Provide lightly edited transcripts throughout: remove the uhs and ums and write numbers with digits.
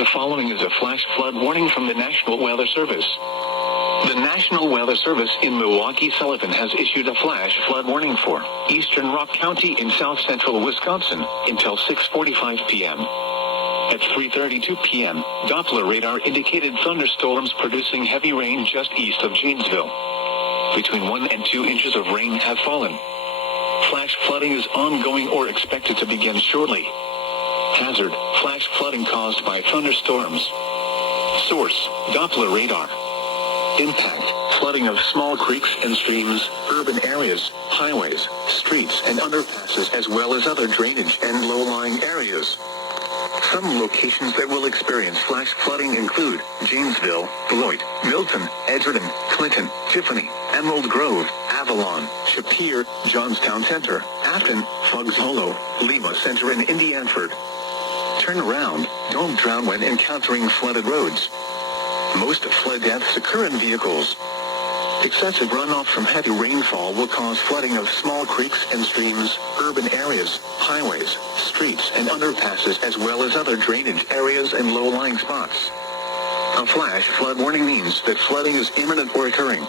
The following is a flash flood warning from the National Weather Service. The National Weather Service in Milwaukee-Sullivan has issued a flash flood warning for eastern Rock County in south-central Wisconsin until 6:45 p.m. At 3:32 p.m., Doppler radar indicated thunderstorms producing heavy rain just east of Janesville. Between 1 and 2 inches of rain have fallen. Flash flooding is ongoing or expected to begin shortly. Hazard: flash flooding caused by thunderstorms. Source: Doppler radar. Impact: flooding of small creeks and streams, urban areas, highways, streets and underpasses, as well as other drainage and low-lying areas. Some locations that will experience flash flooding include Janesville, Beloit, Milton, Edgerton, Clinton, Tiffany, Emerald Grove, Avalon, Shapiro, Johnstown Center, Afton, Fuggs Hollow, Lima Center and Indianford. Turn around, don't drown when encountering flooded roads. Most flood deaths occur in vehicles. Excessive runoff from heavy rainfall will cause flooding of small creeks and streams, urban areas, highways, streets and underpasses, as well as other drainage areas and low-lying spots. A flash flood warning means that flooding is imminent or occurring.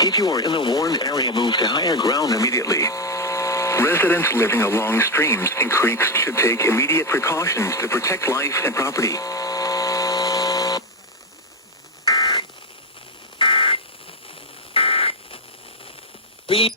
If you are in the warned area, move to higher ground immediately. Residents living along streams and creeks should take immediate precautions to protect life and property. Read